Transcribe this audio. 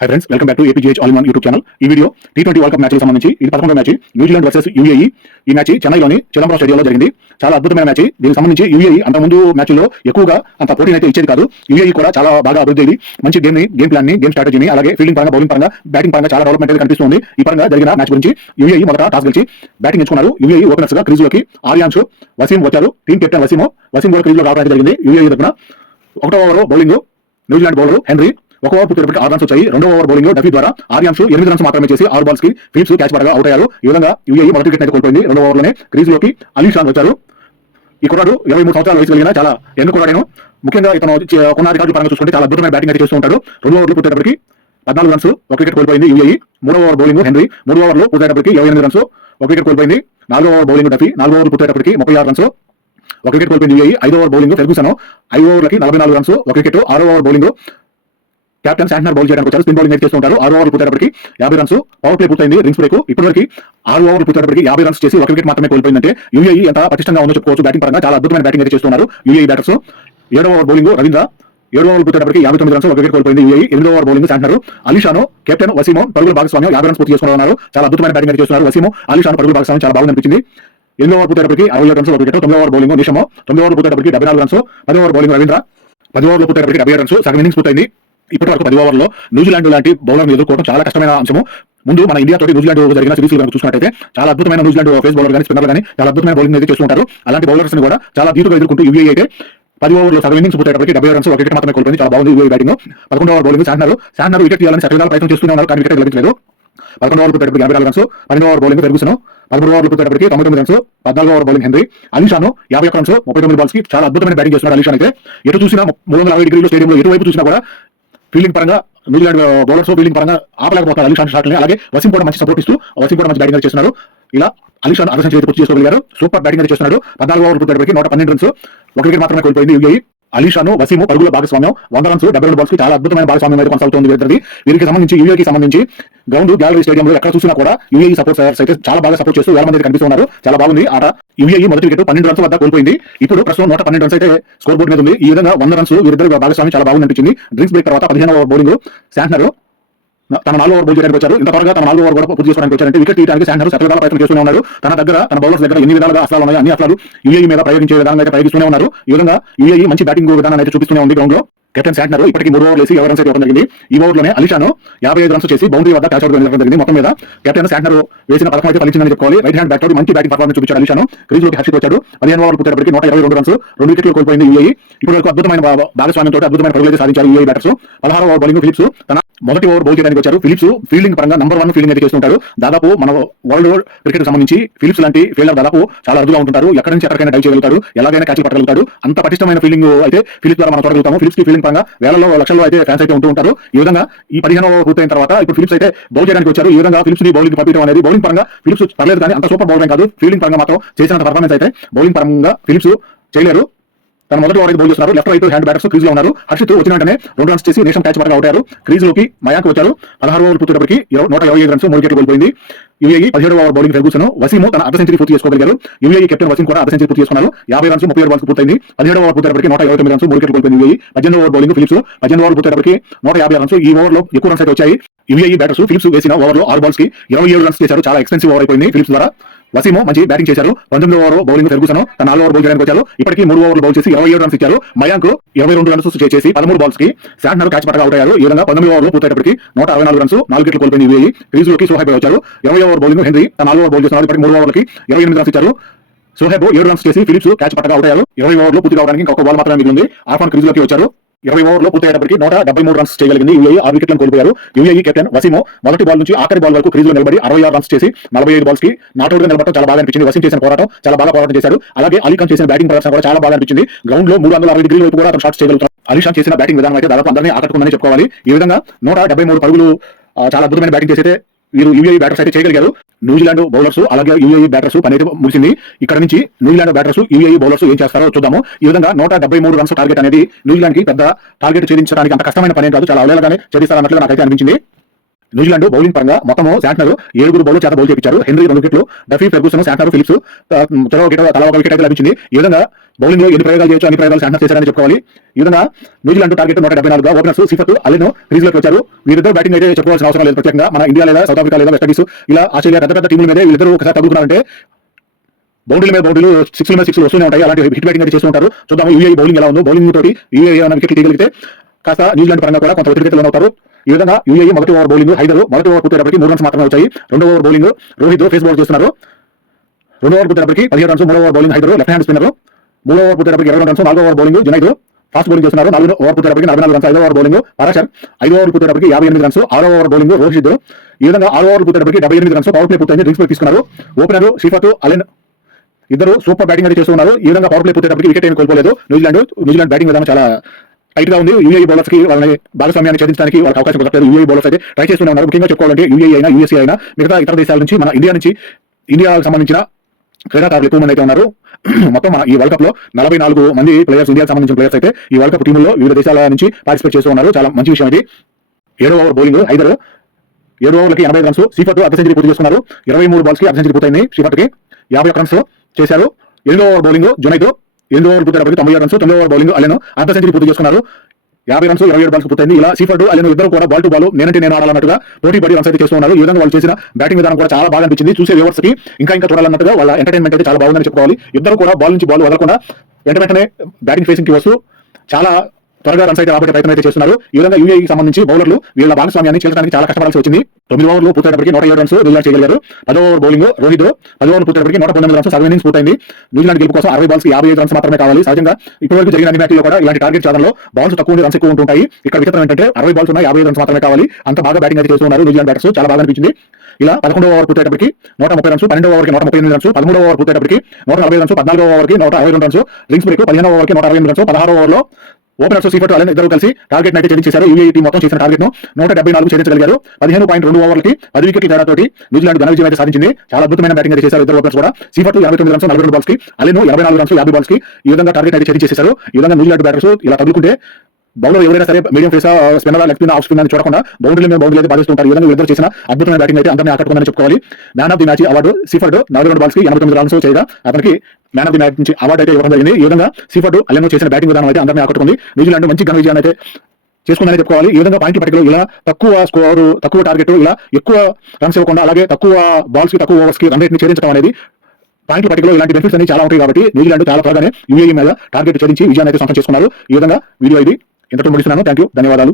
Hi friends, welcome back to APGH all in one YouTube channel. ఈ video T20 world cup మ్యాచ్కి సంబంధించి ఇది 11వ match New Zealand versus UAE. ఈ match చెన్నైలోని చిదంబరం స్టేడియంలో జరిగింది. చాలా అద్భుతమైన మ్యాచ్. దీనికి సంబంధించి యూఏఈ అంత ముందు మ్యాచ్ల్లో ఎక్కువగా అంత పోటీ అయితే ఇచ్చేది కాదు. యూఏఈ కూడా చాలా బాగా అభివృద్ధి అయ్యి మంచి గేమ్ ప్లాన్ ని, గేమ్ స్ట్రాటజీని, అలాగే ఫీల్డింగ్ పరంగా, బౌలింగ్ పరంగా, బ్యాటింగ్ పరంగా చాలా డెవలప్మెంట్ అయితే కనిపిస్తుంది. ఈ పరంగా జరిగిన మ్యాచ్ గురించి యూఏఈ మొదట టాస్ గెలిచి బ్యాటింగ్ ఎంచుకున్నారు. యూఏఈ ఓపెనర్స్ గా క్రీజులోకి ఆర్యాన్షు, వసీం వచ్చారు. టీమ్ కెప్టెన్ వసీం కూడా క్రీజులో రావడం జరిగింది. యూఏఈ తరపున 1వ over bowling New Zealand bowler henry 1 over పూర్తి 6 రన్స్ వచ్చాయి. 2వ ఓవర్ బౌలింగ్ డఫీ ద్వారా ఆర్యాన్షు 8 రన్స్ మాత్రమే చేసి 6 బాల్స్ కి ఫీల్డ్స్ క్యాచ్ పడగా అవుట్ అయ్యారు. ఈ విధంగా యూఏఈ మొదటి వికెట్ అయితే కోల్పోయింది. 2వ ఓవర్లోనే క్రీజులోకి అలీ షాన్ వచ్చారు. ఈ కుర్రాడు 23 సంవత్సరాల వయసు కలిగిన చాలా యంగ్ కుర్రాడేను. ముఖ్యంగా ఇతను కొన్న రికార్డు పరంగా చూసుకుంటే చాలా అద్భుతమైన బ్యాటింగ్ అయితే చేస్తూ ఉంటాడు. 2 ఓవర్లు పూర్తయ్యేటప్పటికి 14 రన్స్, 1 వికెట్ కోల్పోయింది యూఏఈ. 3వ ఓవర్ బౌలింగ్ హెన్రీ 3 ఓవర్లు పూర్తయ్యేటప్పటికి 28 రన్స్, 1 వికెట్ కోల్పోయింది. 4వ ఓవర్ బౌలింగ్ డఫీ 4 ఓవర్లు పూర్తయ్యేటప్పటికి 36 రన్స్, 1 వికెట్ కోల్పోయింది యూఏఈ. 5వ ఓవర్ బౌలింగ్ ఫెర్గుసన్ 5 ఓవర్లకి 44 రన్స్, 1 వికెట్. 6వ over bowling captain Santner bowl చేయడానికి వచ్చారు. స్పిన్ బౌలింగ్ అయితే చేస్తూ ఉంటారు. 6 ఓవర్లు పూర్తయ్యేటప్పటికి 50 రన్స్. పవర్ ప్లే పూర్తయింది. Drinks break. ఇప్పటివరకు 6 ఓవర్లు పూర్తయ్యేటప్పటికి 50 రన్స్ చేసి 1 వికెట్ మాత్రమే కోల్పోయిందంటే యూఏఈ ఎంత పటిష్టంగా ఉందో చెప్పుకోవచ్చు. బ్యాటింగ్ పరంగా చాలా అద్భుతమైన బ్యాటింగ్ అయితే చేస్తున్నారు యూఏఈ బ్యాటర్స్. 7వ ఓవర్ బౌలింగ్ రవీంద్ర 7 ఓవర్లు పూర్తయ్యేటప్పటికి 59 రన్స్, 1 వికెట్ కోల్పోయింది యూఏఈ. 8వ ఓవర్ బౌలింగ్ శాంట్నర్, అలీషాను, కెప్టెన్ వసీమో పరుగుల భాగస్వామ్యం 50 రన్స్ పూర్తి చేసుకున్నారు. చాలా అద్భుతమైన బ్యాటింగ్ అయితే చేస్తున్నారు వసీమో, అలీషాను పరుగుల భాగస్వామ్యం చాలా బాగా అనిపించింది. 8వ ఓవర్ పూర్తయ్యేటప్పటికి 67 రన్స్, 1 వికెట్. 9వ ఓవర్ బౌలింగ్ నిషమో 9 ఓవర్లు పూర్తయ్యేటప్పటికి 74 రన్స్. 10వ ఓవర్ బౌలింగ్ రవీంద్ర 10 ఓవర్లు పూర్తయ్యేటప్పటికి 77 రన్స్. సగం ఇన్నింగ్స్ పూర్తయింది. ఇప్పటి వరకు 10 ఓవర్లో న్యూజిలాండ్ లాంటి బౌలర్ని ఎదుర్కోవడం చాలా కష్టమైన అంశము. ముందు మన ఇండియా తోటి న్యూజిలాండ్ జరిగిన సిరీస్ కనుక చూసినట్టయితే చాలా అద్భుతమైన న్యూజిలాండ్ ఫేస్ బౌలర్ కానీ, స్పిన్నర్ కానీ చాలా అద్భుతమైన బౌలింగ్ అయితే చేస్తుంటారు. అలాంటి బౌలర్స్ ని కూడా చాలా దీటుగా ఎదుర్కొంటూ యూఏఈ అయితే 10 ఓవర్లో సగం ఇన్నింగ్స్ పూర్తయ్యేటప్పటికి 70 రన్స్, 1 వికెట్ మాత్రమే కోల్పోయింది. చాలా బాగుంది యూఏఈ బ్యాటింగ్. 11వ ఓవర్ బౌలింగ్ శాంట్నర్ వికెట్ తీయాలని శతవిధాల ప్రయత్నం చేస్తూనే ఉన్నారు, కానీ వికెట్ లభించలేదు. 11వ ఓవర్ పూర్తయ్యేటప్పటికి 54 రన్స్. 12వ ఓవర్ బౌలింగ్ ఫెర్గుసన్ 13 ఓవర్లు పూర్తయ్యేటప్పటికి 99 రన్స్. 14వ ఓవర్ బౌలింగ్ హెన్రీ, అలీషాను 51 రన్స్, 39 బాల్స్ కి చాలా అద్భుతమైన బ్యాటింగ్ చేస్తున్నారు అలీషాన్ అయితే. ఎటు చూసినా 360 డిగ్రీలు స్టేడియంలో ఎటువైపు చూసినా కూడా ఫీల్డింగ్ పరంగా న్యూజిలాండ్ బౌలర్స్ ఫీల్డింగ్ పరంగా ఆపలేకపోతారు అలీషాన్ షాట్లని. అలాగే వసీం కూడా మంచి సపోర్ట్ ఇస్తూ వసీం కూడా మంచి బ్యాటింగ్ చేస్తున్నారు. ఇలా అలీషాన్ 6 సెంచరీ పూర్తి చేసుకోగలిగారు. సూపర్ బ్యాటింగ్ అయితే చేస్తున్నాడు. 14వ ఓవర్ పూర్తయ్యేటప్పటికి 112 రన్స్, 1 వికెట్ మాత్రమే కోల్పోయింది యూఏఈ. అలీషాను, వసీము పరుగుల భాగస్వామ్యం 100 రన్స్, 72 బాల్స్ కి చాలా అద్భుతమైన భాగస్వామ్యం అయితే కొనసాగుతుంది వీరిద్దరిది. వీరికి సంబంధించి యూఏఈకి సంబంధించి గ్రౌండ్ గ్యాలరీ స్టేడియంలో ఎక్కడ చూసినా కూడా యూఏఈ సపోర్టర్స్ అయితే చాలా బాగా సపోర్ట్ చేస్తూ వేల మంది కనిపిస్తున్నారు. చాలా బాగుంది ఆట. యూఏఈ మొదటి వికెట్ 12 రన్స్ వద్ద కోల్పోయింది. ఇప్పుడు ప్రస్తుతం 112 రన్స్ అయితే స్కోర్ బోర్డు మీద ఉంది. ఈ విధంగా 100 రన్స్ వీరిద్దరు భాగస్వామ్యం చాలా బాగుంది అనిపించింది. డ్రింక్స్ బ్రేక్ తర్వాత 15వ ఓవర్ బౌలింగ్ శాంట్నర్ తన 4వ ఓవర్ బౌల్ చేయడానికి వచ్చారు. ఇంత త్వరగా తన 4వ ఓవర్ కూడా పూర్తి చేసుకోవడానికి వచ్చారంటే వికెట్ తీయడానికి శాంట్నర్ శతవిధాల ప్రయత్నం చేస్తూనే ఉన్నారు. తన దగ్గర తన బౌలర్స్ దగ్గర ఎన్ని విధాలుగా అస్త్రాలు ఉన్నాయి, అన్ని అస్త్రాలు యూఏఈ మీద ప్రయోగించే విధానం అయితే ప్రయోగిస్తూనే ఉన్నారు. ఈ విధంగా యూఏఈ మంచి బ్యాటింగ్ విధానాన్ని అయితే చూపిస్తూనే ఉంది గ్రౌండ్ లో. కెప్టెన్ శాంట్నర్ ఇప్పటికీ 3 ఓవర్లు వేసి 50 రన్స్ అయితే ఇవ్వడం జరిగింది. ఈ ఓవర్లోనే అలీషాను 55 రన్స్ చేసి బౌండరీ వద్ద క్యాచ్ అవుట్ జరిగింది. మొత్తం మీద కెప్టెన్ శాంట్నర్ వేసిన పథకం అయితే ఫలించిందని చెప్పుకోవాలి. రైట్ హ్యాండ్ బ్యాటర్ మంచి బ్యాటింగ్ పర్ఫార్మెన్స్ చూపించాడు అలీషాను. క్రీజ్లోకి హర్షిత్ వచ్చాడు. 15 ఓవర్లు పూర్తయ్యేటప్పటికి 122 రన్స్, 2 వికెట్లు కోల్పోయింది యూఏఈ. ఇప్పుడు వరకు అద్భుతమైన భాగస్వామ్యంతో అద్భుతమైన పరుగులు అయితే సాధించారు యూఏఈ బ్యాటర్స్. 16వ ఓవర్ బౌలింగ్ ఫిలిప్స్ తన మొదటి ఓవర్ బౌల్ చేయడానికి వచ్చారు. ఫిలిప్స్ ఫీల్డింగ్ పరంగా నంబర్ 1 ఫీల్డింగ్ అయితే చేస్తుంటారు. దాదాపు మన వరల్డ్ క్రికెట్ సంబంధించి ఫిలిప్స్ లాంటి ఫీల్డర్ దాదాపు చాలా అరుదుగా ఉంటారు. ఎక్కడి నుంచి ఎక్కడికైనా డైవ్ చేయగలుగుతాడు, ఎలాగైనా క్యాచ్ పట్టగలుగుతాడు. అంత పటిష్టమైన ఫీల్డింగ్ అయితే ఫిలిప్స్ ద్వారా మనం చూడగలుగుతాము. ఫిలిప్స్ కి ఫీల్డింగ్ పరంగా వేలలో లక్షల్లో అయితే ఫ్యాన్స్ అయితే ఉంటూ ఉంటారు. ఈ విధంగా ఈ 15వ ఓవర్ పూర్తయిన తర్వాత ఇప్పుడు ఫిలిప్స్ అయితే బౌల్ చేయడానికి వచ్చారు. ఈ విధంగా ఫిలిప్స్ ని బౌలింగ్ పంపించడం అనేది బౌలింగ్ పరంగా ఫిలిప్స్ పర్లేదు, కానీ అంత సూపర్ బౌలింగ్ కాదు. ఫీల్డింగ్ పరంగా మాత్రం చేసినంత పర్ఫార్మెన్స్ అయితే బౌలింగ్ పరంగా ఫిలిప్స్ చేయలేరు. తన మొదటి ఓవర్ అయితే బౌల్ చేస్తున్నారు. Left right hand batters crease లో ఉన్నారు. హర్షిత్ వచ్చిన వెంటనే 2 రన్స్ చేసి నేషనల్ క్యాచ్ పరంగా అవుట్ అయ్యారు. క్రీజ్ లోకి మయాంక్ వచ్చారు. 16 ఓవర్లు పూర్తయ్యేటప్పటికి 125 రన్స్, 3 వికెట్లు కోల్పోయింది యూఏఈ. 17వ ఓవర్ బౌలింగ్ ఫెర్గుసన్, వసీము తన 1/2 సెంచరీ పూర్తి చేసుకోగలిగారు. యూఏఈ కెప్టెన్ వసీం కూడా 1/2 సెంచరీ పూర్తి చేసుకున్నారు. 50 రన్స్, 37 బాల్స్ పూర్తయింది. 17వ ఓవర్ పూర్తయ్యేటప్పటికి 129 రన్స్, 3 వికెట్లు కోల్పోయింది యూఏఈ. 18వ ఓవర్ బౌలింగ్ ఫిలిప్స్ 18 ఓవర్ పూర్తయ్యేటప్పటికి 150 రన్స్. ఈ ఓవర్ లో ఎక్కువ రన్స్ అయితే వచ్చాయి. యూఏఈ బ్యాటర్స్ ఫిలిప్స్ వేసిన ఓవర్ లో 6 బాల్స్ కి 27 రన్స్ చేశారు. చాలా ఎక్స్పెన్సివ్ ఓవర్ అయిపోయింది ఫిలిప్స్ ద్వారా. వసీము మంచి బ్యాటింగ్ చేశారు. 19వ ఓవర్ బౌలింగ్ ఫెర్గుసన్ తన 4వ ఓవర్ బౌల్ చేయడానికి వచ్చారు. ఇప్పటికీ 3 ఓవర్లు బౌల్ చేసి 27 రన్స్ ఇచ్చారు. మయాంక్ 22 రన్స్ చేసి 13 బాల్స్ కి శాంట్నర్ క్యాచ్ పట్టగా అవుట్ అయ్యారు. ఈ విధంగా 19వ ఓవర్లో పూర్తయ్యేటప్పటికి 164 రన్స్, 4 వికెట్లు కోల్పోయింది యూఏఈ. క్రీజ్లోకి సోహెబ్ వచ్చారు. 20వ ఓవర్ బౌలింగ్ హెన్రీ తన 4వ ఓవర్ బౌల్ చేస్తున్నారు. ఇప్పటికి 3 ఓవర్లకి 28 రన్స్ ఇచ్చారు. సోహెబ్ 7 రన్స్ చేసి ఫిలిప్స్ క్యాచ్ పట్టగా అవుట్ అయ్యారు. 20 ఓవర్లో పూర్తి కావడానికి ఇంకొక బాల్ మాత్రమే మిగిలింది. ఆఫాన్ క్రీజ్లోకి వచ్చారు. 20 ఓవర్లో పూర్తయ్యేటప్పటికి 173 రన్స్ చేయగలిగింది యూఏఈ. 6 వికెట్లను కోల్పోయారు. యూఏఈ కెప్టెన్ వసీము మొదటి బాల్ నుంచి ఆఖరి బాల్ వరకు క్రీజ్లో నిలబడి 66 రన్స్ చేసి 45 బాల్స్ కి నాట్అవుట్ గా నిలబడటం చాలా బాగా అనిపించింది. వసీం చేసిన పోరాటం చాలా బాగా పోరాటం చేశారు. అలాగే అలీఖాన్ చేసిన బ్యాటింగ్ ప్రదర్శన కూడా చాలా బాగా అనిపించింది. గ్రౌండ్ లో 360 డిగ్రీల వైపు కూడా అతను షాట్స్ చేయగలుగుతారు. అలీషాన్ చేసిన బ్యాటింగ్ విధానం అయితే దాదాపు అందరినీ ఆకట్టుకుందని చెప్పుకోవాలి. ఈ విధంగా 173 పరుగులు చాలా అద్భుతమైన బ్యాటింగ్ చేసి వీరు యూఏఈ బ్యాటర్స్ అయితే చేయగలిగారు. న్యూజిలాండ్ బౌలర్స్ అలాగే యూఏఈ బ్యాటర్స్ పని అయితే ముగిసింది. ఇక్కడ నుంచి న్యూజిలాండ్ బ్యాటర్స్ యూఏఈ బౌలర్స్ ఏం చేస్తారో చూద్దాము. ఈ విధంగా 173 రన్స్ టార్గెట్ అనేది న్యూజిలాండ్ కి పెద్ద టార్గెట్ ఛేదించడానికి అంత కష్టమైన పని కాదు. చాలా అవలేలగానే ఛేదిస్తారన్నట్లు నాకైతే అనిపించింది. న్యూజిలాండ్ బౌలింగ్ పరంగా మొత్తం శాంట్నర్ 7 బౌలర్ చేత బౌల్ చేయించారు. హెన్రీ 2 వికెట్లు, డఫీ, ఫెర్గూసన్, శాంట్నర్, ఫిలిప్స్ తలా ఒక వికెట్ అయితే లభించింది. ఈ విధంగా బౌలింగ్ లో ఎన్ని ప్రయోగాలు చేయొచ్చు అన్ని ప్రయోగాలు శాంట్నర్ చేశారని చెప్పుకోవాలి. ఈ విధంగా న్యూజిలాండ్ టార్గెట్ 174గా ఓపెనర్స్ సిఫత్, అలెన్ క్రీజ్ లోకి వచ్చారు. వీరిద్దరు బ్యాటింగ్ అయితే చెప్పుకోవాల్సిన అవసరం లేదు. ప్రత్యేకంగా మన ఇండియా లేదా సౌత్ ఆఫ్రికా లేదా వెస్టిండీస్ ఇలా ఆస్ట్రేలియా పెద్ద టీముల మీద వీళ్ళిద్దరు ఒకసారి తగ్గుతున్నారంటే బౌండరీల మీద బౌండరీలు 6 మీద 6 వస్తూనే ఉంటాయి. అలాంటి హిట్ బ్యాటింగ్ అయితే చేస్తూ ఉంటారు. చూద్దాం యూఏఈ బౌలింగ్ ఎలా ఉందో. బౌలింగ్ తోటి యూఏఈ వికెట్లు తీయగలిగితే కాస్త న్యూజిలాండ్ పరంగా కూడా కొంత ఒత్తిడికి లోనవుతారు. ఈ విధంగా యూఏఈ మొదటి ఓవర్ బౌలింగ్ హైదర్ మొదటి ఓవర్ పూర్తయ్యేటప్పటికి 3 రన్స్ మాత్రమే వచ్చాయి. రెండో over bowling Rohit pace bowl చేస్తున్నారు. రెండో ఓవర్ పూర్తయ్యేటప్పటికి 17 రన్స్. మూడో over bowling Haider left hand spinner. మూడో ఓవర్ పూర్తయ్యేటప్పటికి 20 రన్స్. నాలుగో over bowling Junaid fast bowling చేస్తున్నారు. 4 ఓవర్ పూర్తయ్యేటప్పటికి 44 runs. 5 over bowling Parashar. 5 over పూర్తయ్యేటప్పటికి 58 రన్స్. 6 over bowling Rohit. ఈ విధంగా 6 ఓవర్ పూర్తయ్యేటప్పటికి 78 రన్స్. పవర్ ప్లే పూర్తయింది. డ్రింక్స్ తీసుకున్నారు. ఓపెనర్ సిఫత్, అలెన్ ఇద్దరు సూపర్ బ్యాటింగ్ అయితే చేస్తున్నారు. ఈ విధంగా పవర్ ప్లే పూర్తయ్యేటప్పటికి వికెట్ ఏమీ కోల్పోలేదు. న్యూజిలాండ్ బ్యాటింగ్ విధానం చాలా టైట్ గా ఉంది. యూఏఈ బౌలర్స్ కి వాళ్ళని భాగస్వామ్యాన్ని ఛేదించడానికి వాళ్ళకి అవకాశం కుదరలేదు. యూఏఈ బౌలర్స్ అయితే ట్రై చేస్తూనే ఉన్నారు. ముఖ్యంగా చెప్పుకోవాలంటే యూఏఈ అయినా యూఎస్ఏ అయినా మిగతా ఇతర దేశాల నుంచి మన ఇండియాకు సంబంధించిన క్రీడాకారులు ఎక్కువ మంది అయితే ఉన్నారు. మొత్తం ఈ వరల్డ్ కప్ లో 44 మంది ప్లేయర్స్, ఇండియాకు సంబంధించిన ప్లేయర్స్ అయితే ఈ వరల్డ్ కప్ టీముల్లో వివిధ దేశాల నుంచి పార్టిసిపేట్ చేస్తూ ఉన్నారు. చాలా మంచి విషయం ఇది. 7 over bowling Hyder 7 ఓవర్లకి 80 runs. Seifert అర్ధ సెంచరీ పూర్తి చేసుకున్నారు. 23 బాల్స్ కి అర్ధ సెంచరీ పూర్తయింది. సిఫత్ కి 51 రన్స్ చేశారు. 8 ఓవర్ బౌలింగ్ జునైద్ 8 ఓవర్ పూర్తయ్యేటప్పటికి 97 రన్స్. 9 ఓవర్ బౌలింగ్ అలెన్ అర్ధ సెంచరీ పూర్తి చేసుకున్నారు. 50 రన్స్ 27 బాల్స్ పూర్తయింది. ఇలా సిఫర్డ్ అలెన్ ఇద్దరు కూడా బాల్ టు బాల్ నేనంటే నేను ఆడాలన్నట్టుగా పోటీ పడి రన్స్ అయితే చేస్తున్నారు. ఈ విధంగా వాళ్ళు చేసిన బ్యాటింగ్ విధానం కూడా చాలా బాగా అనిపించింది. చూసే వ్యూవర్స్ కి ఇంకా చూడాలన్నట్టుగా వాళ్ళ ఎంటర్టైన్మెంట్ అయితే చాలా బాగుందని చెప్పుకోవాలి. ఇద్దరు కూడా బాల్ నుంచి బాల్ వదలకుండా వెంటనే బ్యాటింగ్ ఫేసింగ్ కి వస్తూ చాలా త్వరగా రన్స్ అయితే రాబట్టే ప్రయత్నం అయితే చేస్తున్నారు. ఈ విధంగా యూఏఈకి సంబంధించి బౌలర్లు వీళ్ళ భాగస్వామ్యాన్ని చేర్చడానికి చాలా కష్టపడాల్సి వచ్చింది. 9 ఓవర్లు పూర్తయ్యేటప్పటికి 107 రన్స్ న్యూజిలాండ్ చేయగలిగారు. 10 ఓవర్ బౌలింగ్ రోహిత్ 10 ఓవర్లు పూర్తయ్యేటప్పటికి 119 రన్స్. 7 ఇన్నింగ్స్ పూర్తయింది. న్యూజిలాండ్ గెలుపు కోసం 60 బాల్స్ 55 రన్స్ మాత్రమే కావాలి. సహజంగా ఇప్పటివరకు జరిగిన అన్ని మ్యాచ్ల్లో కూడా ఇలాంటి టార్గెట్ సాధనలో బాల్స్ తక్కువ ఉండి రన్స్ ఎక్కువ ఉంటుంటాయి. ఇక్కడ విచిత్రం ఏంటంటే 60 బాల్స్ ఉన్నాయి, 55 రన్స్ మాత్రమే కావాలి. అంత బాగా బ్యాటింగ్ అయితే చేస్తున్నారు న్యూజిలాండ్ బ్యాటర్స్. చాలా బాగా అనిపించింది. ఇలా 11వ ఓవర్ పూర్తయ్యేటప్పటికి 130 రన్స్, 12వ ఓవర్కి 138 రన్స్, 13వ ఓవర్ పూర్తయ్యేటప్పటికి 140 రన్స్, 14వ ఓవర్కి 162 రన్స్, డ్రింక్స్ బ్రేక్ 15వ ఓవర్కి 168 రన్స్. 16వ ఓవర్లో ఓపెనర్స్ సిఫర్డ్ అలెన్ ఇద్దరు కలిసి టార్గెట్ అయితే ఛేదించేశారు. యూఏఈ టీం మొత్తం చేసిన టార్గెట్ ను 174 ఛేదించగలిగారు. 15.2 ఓవర్లకి 10 వికెట్ల తేడాతోటి న్యూజిలాండ్ ఘన విజయం అయితే సాధించింది. చాలా అద్భుతమైన బ్యాటింగ్ అయితే చేశారు ఇద్దరు ఓపెనర్స్ కూడా. సిఫర్డ్ 89 రన్స్ 42 బాల్స్ కి, అలెన్ 84 రన్స్ 50 బాల్స్ కి ఈ విధంగా టార్గెట్ అయితే ఛేదించేశారు. ఈ విధంగా న్యూజిలాండ్ బ్యాటర్స్ ఇలా తగులుకుంటే బౌలర్ ఎవరైనా సరే medium face spinner leg spin off spin అని చూడకుండా బౌండరీ మీద బౌండరీ అయితే బాధిస్తుంటారు. ఈ విధంగా వీళ్ళిద్దరు చేసిన అద్భుతమైన బ్యాటింగ్ అయితే అందరినీ ఆకట్టుకుందని చెప్పుకోవాలి. Man of the match award Seifert 42 balls కి 89 రన్స్ చేయగా అతనికి మ్యాన్ ఆఫ్ ది మ్యాచ్ నుంచి అవార్డు అయితే ఇవ్వడం జరిగింది. ఈ విధంగా సిఫర్డ్ అలెన్ చేసిన బ్యాటింగ్ విధానం అయితే అందరినీ ఆకట్టుకుంది. న్యూజిలాండ్ మంచి ఘన విజయాన్ని అయితే చేసుకుందని చెప్పుకోవాలి. ఈ విధంగా పాయింట్ పట్టికలో ఇలా తక్కువ స్కోరు, తక్కువ టార్గెట్, ఇలా ఎక్కువ రన్స్ ఇవ్వకుండా అలాగే తక్కువ బాల్స్ కి తక్కువ ఓవర్స్ కి రన్ రేట్ ని ఛేదించడం అనేది పాయింట్ పట్టికలో ఇలాంటి బెనిఫిట్స్ అన్ని చాలా ఉంటాయి. కాబట్టి న్యూజిలాండ్ చాలా త్వరగానే యూఏఈ మీద టార్గెట్ ఛేదించి విజయాన్ని అయితే సొంతం చేసుకున్నారు. ఈ విధంగా వీడియో ఇది ఇంతతో ముగిస్తున్నాను. థ్యాంక్ యూ, ధన్యవాదాలు.